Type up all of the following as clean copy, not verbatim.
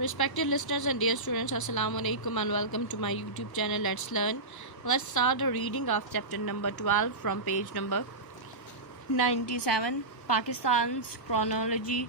Respected listeners and dear students, Assalamu alaikum and welcome to my YouTube channel Let's Learn. Let's start the reading of chapter number 12 from page number 97. Pakistan's chronology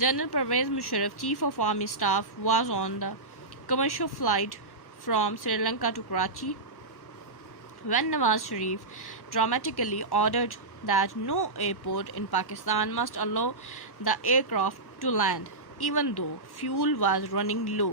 General Pervez Musharraf, Chief of Army Staff, was on the commercial flight from Sri Lanka to Karachi when Nawaz Sharif dramatically ordered that no airport in Pakistan must allow the aircraft to land, even though fuel was running low.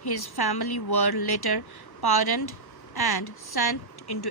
his family were later pardoned and sent into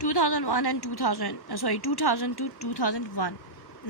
2001 to 2001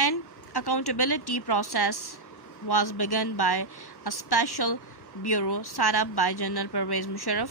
An accountability process was begun by a special bureau set up by General Pervez Musharraf.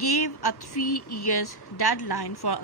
gave a 3 years deadline for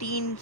3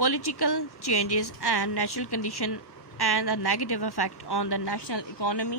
Political changes and natural condition and the negative effect on the national economy.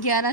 11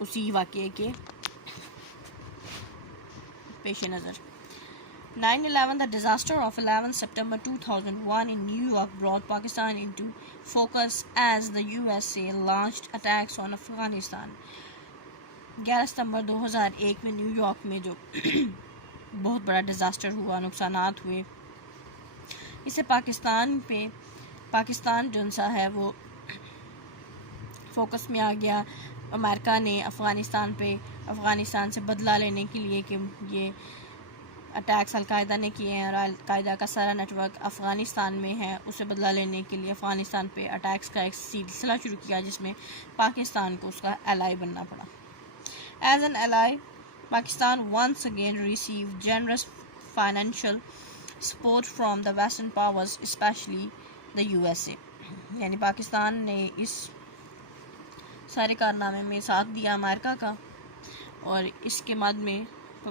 اسی واقعے کے پیش نظر. 9/11 The disaster of 11 September 2001 in New York brought Pakistan into focus as the USA launched attacks on Afghanistan. 11 ستمبر 2001 میں new York میں جو بہت بڑا ڈیزاسٹر ہوا، نقصانات ہوئے، اس سے پاکستان جو سا ہے وہ فوکس میں آ گیا. امریکہ نے افغانستان سے بدلہ لینے کے لیے کہ یہ اٹیکس القاعدہ نے کیے ہیں اور القاعدہ کا سارا نیٹ ورک افغانستان میں ہے، اسے بدلہ لینے کے لیے افغانستان پہ اٹیکس کا ایک سلسلہ شروع کیا جس میں پاکستان کو اس کا ایلائی بننا پڑا. As an ally, Pakistan once again received generous financial support from the Western powers, especially the USA. یعنی پاکستان نے اس سارے کارنامے میں ساتھ دیا امریکہ کا، اور اس کے بعد میں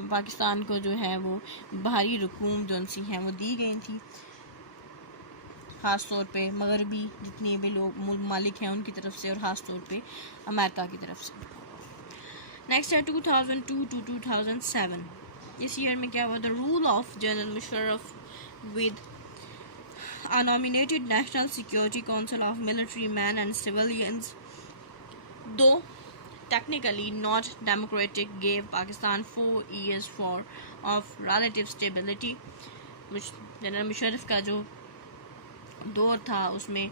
پاکستان کو جو ہے وہ باہری رقوم جو سی ہیں وہ دی گئی تھی، خاص طور پہ مغربی جتنے بھی لوگ ممالک ہیں ان کی طرف سے، اور خاص طور پہ امریکہ کی طرف سے. نیکسٹ ہے 2002 to 2007. اس ایئر میں کیا ہوا؟ The rule of General Musharraf with a nominated National Security Council of military men and civilians, though technically not democratic, gave Pakistan 4 years of relative stability. General Musharraf کا جو دور تھا اس میں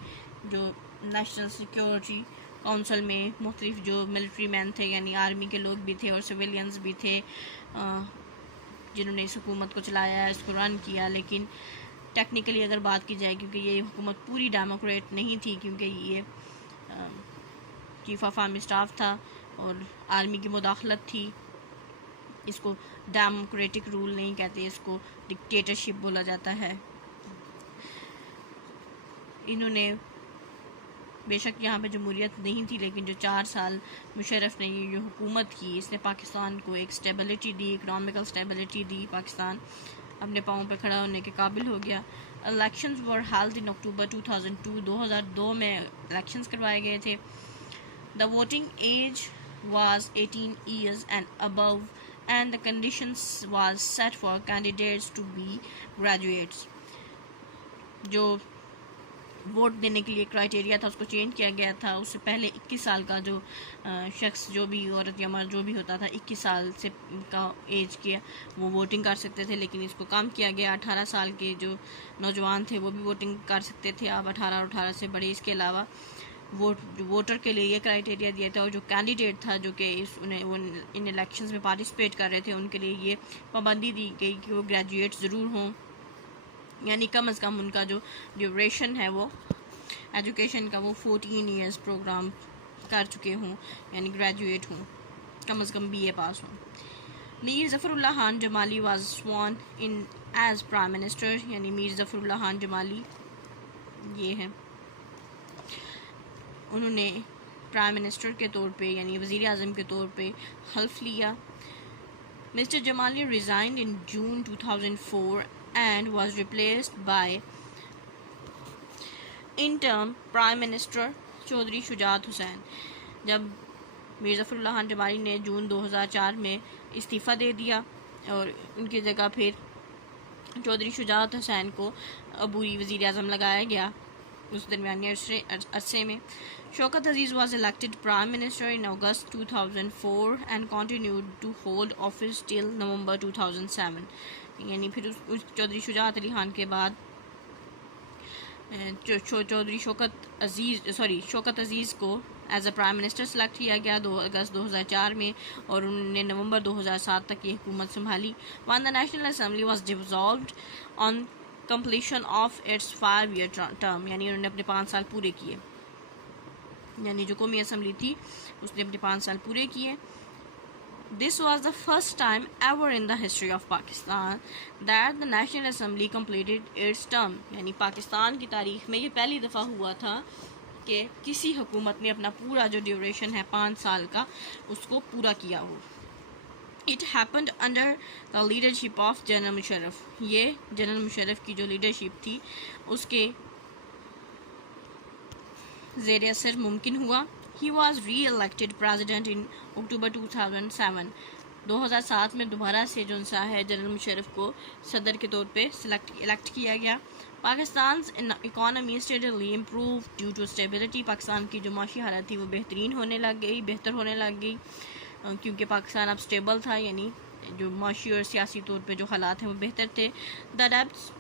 جو نیشنل سیکیورٹی کونسل میں مختلف جو ملٹری مین تھے، یعنی آرمی کے لوگ بھی تھے اور سویلینز بھی تھے جنہوں نے اس حکومت کو چلایا، اس کو رن کیا. لیکن ٹیکنیکلی اگر بات کی جائے، کیونکہ یہ حکومت پوری ڈیموکریٹ نہیں تھی، کیونکہ یہ چیف آف آرمی اسٹاف تھا اور آرمی کی مداخلت تھی، اس کو ڈیموکریٹک رول نہیں کہتے، اس کو ڈکٹیٹرشپ بولا جاتا ہے. انہوں نے بے شک یہاں پہ جمہوریت نہیں تھی، لیکن جو 4 سال مشرف نے یہ جو حکومت کی، اس نے پاکستان کو ایک سٹیبلٹی دی، اکنامیکل سٹیبلٹی دی، پاکستان اپنے پاؤں پہ کھڑا ہونے کے قابل ہو گیا. الیکشنز ور ہیلڈ ان اکتوبر 2002 میں الیکشنز کروائے گئے تھے. The voting age was 18 years and above, and the conditions was set for candidates to be graduates. جو ووٹ دینے کے لیے کرائٹیریا تھا اس کو چینج کیا گیا تھا. اس سے پہلے 21 سال کا جو شخص، جو بھی عورت یا مرد جو بھی ہوتا تھا، 21 سال سے کا ایج کیا وہ ووٹنگ کر سکتے تھے، لیکن اس کو کم کیا گیا. 18 سال کے جو نوجوان تھے وہ بھی ووٹنگ کر سکتے تھے، اب 18 اور 18 سے بڑے. اس کے علاوہ ووٹر کے لیے یہ کرائٹیریا دیا تھا، اور جو کینڈیڈیٹ تھا جو کہ ان الیکشنز میں پارٹیسپیٹ کر رہے تھے ان کے لیے یہ پابندی دی گئی کہ وہ گریجویٹ ضرور ہوں، یعنی کم از کم ان کا جو ڈیوریشن ہے وہ ایجوکیشن کا وہ 14 ایئرز پروگرام کر چکے ہوں، یعنی گریجویٹ ہوں، کم از کم BA پاس ہوں. Mir Zafar Ullah Khan Jamali was sworn in as prime minister. یعنی میر ظفر اللہ خان جمالی یہ ہیں، انہوں نے پرائم منسٹر کے طور پہ یعنی وزیر اعظم کے طور پہ حلف لیا. Mr Jamali resigned in June 2004 and was replaced by interim Prime Minister Chaudhry Shujaat Hussain. جب میر ظفر اللہ خان جمالی نے جون 2004 میں استعفیٰ دے دیا اور ان کی جگہ پھر چودھری شجاعت حسین کو عبوری وزیر اعظم لگایا گیا اس درمیانی عرصے میں. Shaukat Aziz was elected Prime Minister in August 2004 and continued to hold office till November 2007. یعنی پھر اس چودھری شجاعت علی خان کے بعد چودھری شوکت عزیز کو as a prime minister select کیا گیا 2 اگست 2004 میں، اور انہوں نے نومبر 2007 تک یہ حکومت سنبھالی. When the National Assembly was dissolved on completion of its 5-year term, یعنی انہوں نے اپنے 5 سال پورے کیے، یعنی جو قومی اسمبلی تھی اس نے اپنے 5 سال پورے کیے. This was the first time ever in the history of Pakistan that the National Assembly completed its term. یعنی پاکستان کی تاریخ میں یہ پہلی دفعہ ہوا تھا کہ کسی حکومت نے اپنا پورا جو ڈیوریشن ہے 5 سال کا اس کو پورا کیا ہو. It happened under the leadership of General Musharraf. یہ جنرل مشرف کی جو لیڈرشپ تھی اس کے زیر اثر ممکن ہوا. He was re-elected president in اکتوبر 2007 2007 میں دوبارہ سے جو سا ہے جنرل مشرف کو صدر کے طور پہ الیکٹ کیا گیا. پاکستان's economy steadily improved due to stability. Pakistan کی جو معاشی حالت تھی وہ بہتر ہونے لگ گئی کیونکہ پاکستان اب اسٹیبل تھا، یعنی جو معاشی اور سیاسی طور پہ جو حالات ہیں وہ بہتر تھے. the debts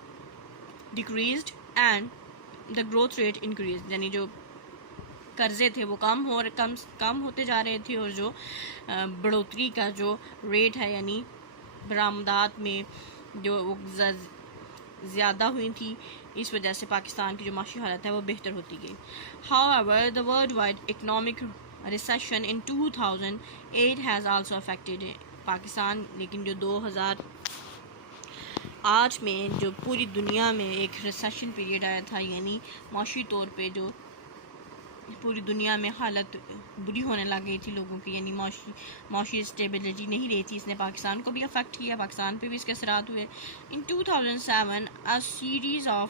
decreased and the growth rate increased. یعنی جو قرضے تھے وہ کم ہوتے جا رہے تھے، اور جو بڑھوتری کا جو ریٹ ہے یعنی برآمدات میں جو زیادہ ہوئی تھی، اس وجہ سے پاکستان کی جو معاشی حالت ہے وہ بہتر ہوتی گئی. However, the worldwide economic recession in 2008 has also affected Pakistan. لیکن جو 2008 میں جو پوری دنیا میں ایک ریسیشن پیریڈ آیا تھا، یعنی معاشی طور پہ جو پوری دنیا میں حالت بری ہونے لگ گئی تھی لوگوں کی، یعنی معاشی اسٹیبلٹی نہیں رہی تھی، اس نے پاکستان کو بھی افیکٹ کیا، پاکستان پہ بھی اس کے اثرات ہوئے. In 2007 a series of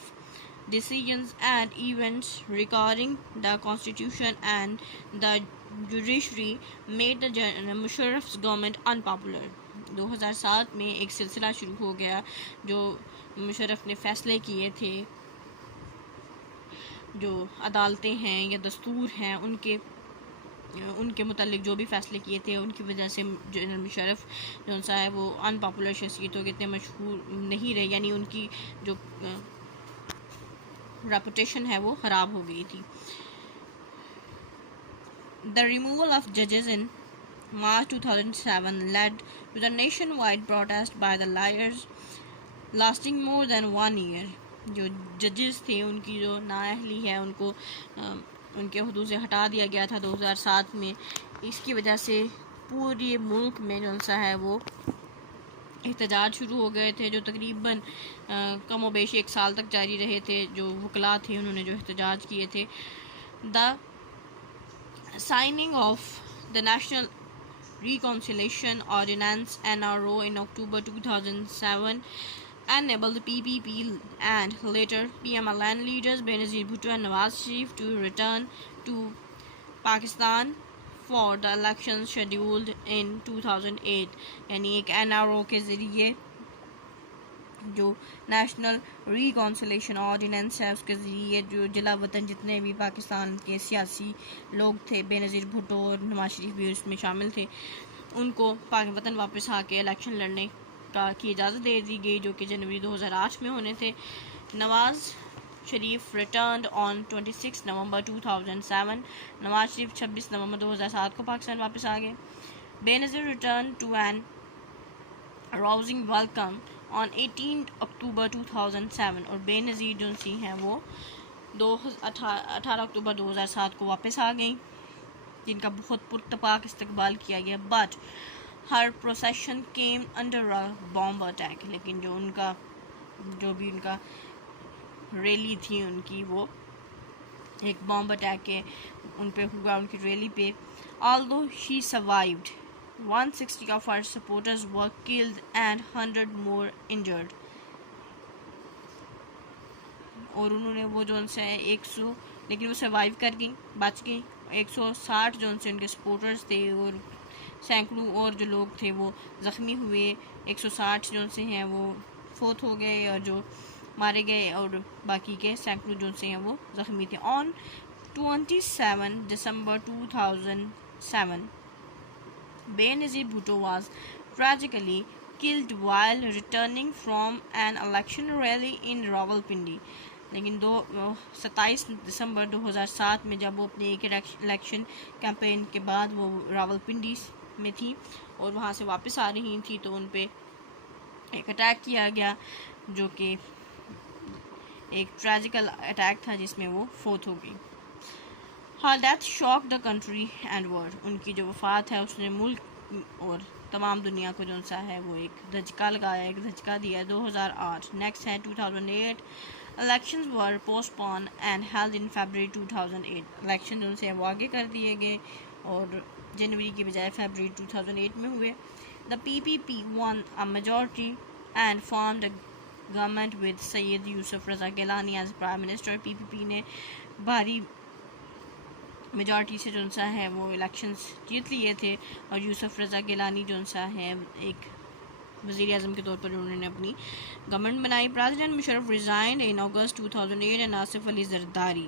decisions and events regarding the constitution and the judiciary made the Musharraf's government unpopular. 2007 میں ایک سلسلہ شروع ہو گیا جو مشرف نے فیصلے کیے تھے، جو عدالتیں ہیں یا دستور ہیں ان کے متعلق جو بھی فیصلے کیے تھے، ان کی وجہ سے جنرل مشرف جو سا ہے وہ ان پاپولر شخصیت ہو گئے تھے، مشہور نہیں رہے، یعنی ان کی جو ریپوٹیشن ہے وہ خراب ہو گئی تھی. The removal of judges in March 2007 led to the nationwide protest by the lawyers lasting more than 1 year. جو ججز تھے ان کی جو نااہلی ہے ان کو ان کے حدود سے ہٹا دیا گیا تھا 2007 میں. اس کی وجہ سے پورے ملک میں جو سا ہے وہ احتجاج شروع ہو گئے تھے، جو تقریباً کم و بیش 1 سال تک جاری رہے تھے. جو وکلاء تھے انہوں نے جو احتجاج کیے تھے. The signing of the National Reconciliation Ordinance (NRO) in October 2007 enabled the PPP and later PMLN leaders Benazir Bhutto and Nawaz Sharif to return to Pakistan for the elections scheduled in 2008. یعنی ایک NRO کے ذریعے جو national ریکانسلیشن ordinance ہے اس کے ذریعے جو جلا وطن جتنے بھی پاکستان کے سیاسی لوگ تھے، بے نظیر بھٹو اور نواز شریف بھی اس میں شامل تھے، ان کو وطن واپس آ کے الیکشن لڑنے کی اجازت دے دی گئی، جو کہ جنوری 2008 میں ہونے تھے. Nawaz Sharif returned on 26 November 2007. Nawaz Sharif 26 نومبر 2007 کو پاکستان واپس آ گئے. Benazir returned to an rousing welcome on 18 October 2007. اور بے نظیر جو سی ہیں وہ 18 اکتوبر 2007 کو واپس آ گئیں، جن کا بہت پرتپاک استقبال کیا گیا. But Hare procession came under bomb attack. لیکن جو بھی ان کا ریلی تھی ان کی، وہ ایک بامب اٹیک کے ان پہ ہوا، ان کی ریلی پہ. although she survived, 160 of her supporters were killed and 100 more injured. اور انہوں نے وہ جو ان سے 100 لیکن وہ سروائیو کر گئی، بچ گئی. 160 جو ان سے ان کے سپورٹرز تھے اور سینکڑوں اور جو لوگ تھے وہ زخمی ہوئے. 160 جو ان سے ہیں وہ فوت ہو گئے اور جو مارے گئے، اور باقی کے سینکڑوں جو ان سے ہیں وہ زخمی تھے. on 27 December 2007, Benazir Bhutto was tragically killed while returning from an election rally in Rawalpindi. لیکن 27 دسمبر 2007 میں جب وہ اپنے ایک الیکشن کیمپین کے بعد وہ راولپنڈی میں تھی اور وہاں سے واپس آ رہی تھی، تو ان پہ ایک اٹیک کیا گیا جو کہ ایک ٹریجیکل اٹیک تھا جس میں وہ فوت ہو گئی. Her death shocked the country and world. ان کی جو وفات ہے اس نے ملک اور تمام دنیا کو جو سا ہے وہ ایک دھچکا لگایا، ایک دھچکا دیا. 2008. نیکسٹ ہے 2008. Elections were postponed and held in February 2008. Election جو سے وہ آگے کر دیے گئے اور جنوری کی بجائے فیبرری 2008 میں ہوئے. The PPP won a majority and formed a government with Syed Yusuf Raza Gilani as Prime Minister. PPP نے بھاری میجارٹی سے جو سا ہے وہ الیکشنز جیت لیے تھے، اور یوسف رضا گیلانی جو سا ہے ایک وزیر اعظم کے طور پر انہوں نے اپنی گورنمنٹ بنائی. President Musharraf resigned in August 2008 and Asif Ali Zardari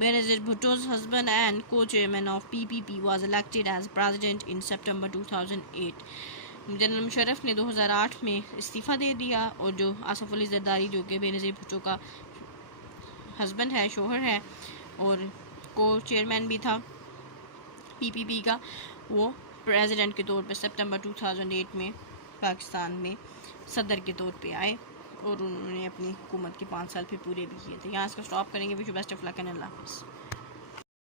Benazir Bhutto's husband and co-chairman of PPP was elected as president in September 2008. General Musharraf نے 2008 میں استعفیٰ دے دیا، اور جو آصف علی زرداری جو کہ بینظیر بھٹو کا ہسبینڈ ہے، شوہر ہے، اور کو چیئرمین بھی تھا پی پی پی کا، وہ پریزیڈنٹ کے طور پہ سپتمبر 2008 میں پاکستان میں صدر کے طور پہ آئے، اور انہوں نے اپنی حکومت کے 5 سال پھر پورے بھی کیے تھے. یہاں اس کا سٹاپ کریں گے. Wish you best of luck and اللہ حافظ.